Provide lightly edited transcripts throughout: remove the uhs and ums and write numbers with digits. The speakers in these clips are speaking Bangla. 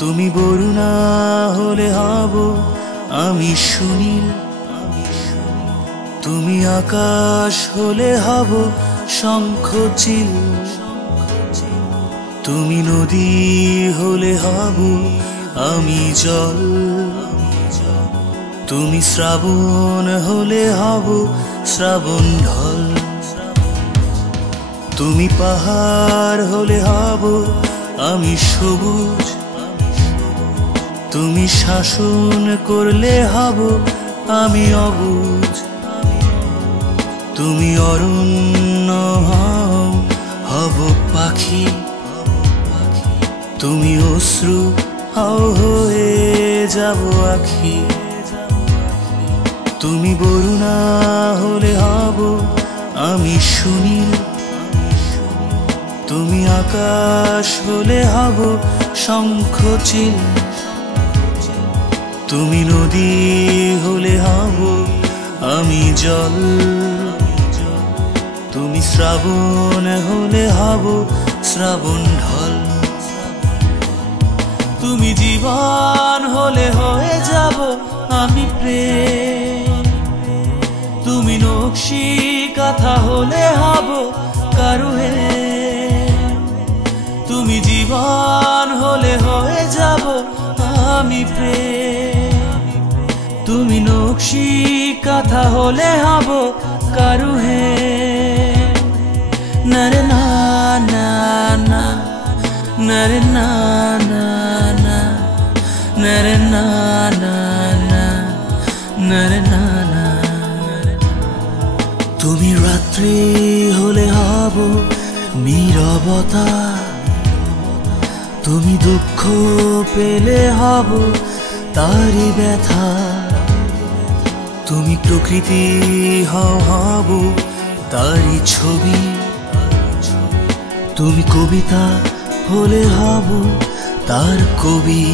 তুমি বরুণা হলে হব আমি সুনীল, তুমি আকাশ হলে হব শঙ্খচিল, তুমি নদী হলে হব আমি জল, তুমি শ্রাবণ হলে হব শ্রাবণ ঢল, তুমি পাহাড় হলে হব আমি সবুজ, তুমি শাসন করলে হব আমি অবুঝ, তুমি অরণ্য হব পাখি, তুমি অশ্রু হয়ে যাব আখি, তুমি বরুণা হলে হব আমি সুনীল, তুমি আকাশ হলে হব শঙ্খচিল, তুমি নদী হলে হব আমি জল, তুমি শ্রাবণ হলে হব শ্রাবণ ঢল, তুমি জীবন হলে হয়ে যাব আমি প্রেম, তুমি নকশি কাঁথা হলে হব কারুহে, তুমি জীবন হলে হয়ে যাব আমি প্রেম, তুমি নকশি কাঁথা হলে হব কারুহে, নরে না না না, নরে না না না, নরে না না না, নরে না না। তুমি রাত্রি হলে হব নীরবতা, তুমি দুঃখ পেলে হব তারি ব্যথা, তুমি প্রকৃতি হব তারি ছবি, তুমি কবিতা হলে হব তার কবি,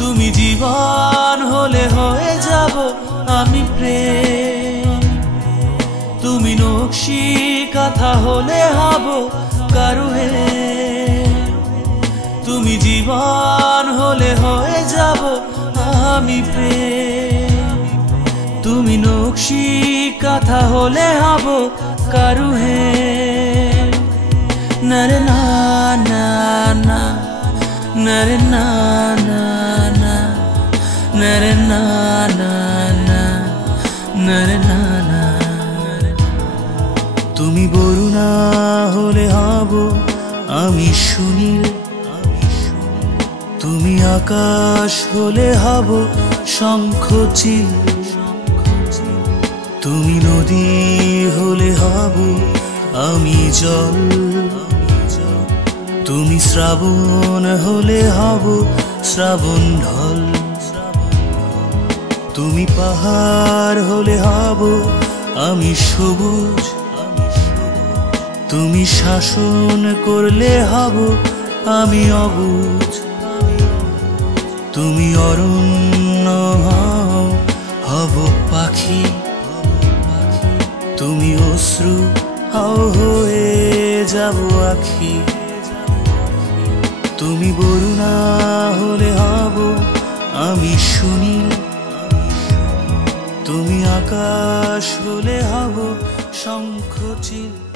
তুমি জীবন হলে হয়ে যাব আমি প্রেম, তুমি নকশি কাঁথা হলে হব কারুহে, তুমি জীবন হলে হয়ে যাব আমি প্রেম, তুমি নকশি কাঁথা হলে হব কারুহে, নরে না না না, নরে না না না, নরে না না না, নরে না না। তুমি বরুণা হলে হব আমি সুনীল, তুমি আকাশ হলে হব শঙ্খচিল, তুমি নদী হলে হব আমি জল, তুমি শ্রাবণ হলে হব শ্রাবণ ঢল, তুমি পাহাড় হলে হব আমি সবুজ, তুমি শাসন করলে হব আমি অবুঝ, তুমি অরণ্য হব পাখি, তুমি অশ্রু হয়ে যাব আখি। তুমি বরুণা হলে হব আমি সুনীল, তুমি আকাশ হলে হব শঙ্খচিল।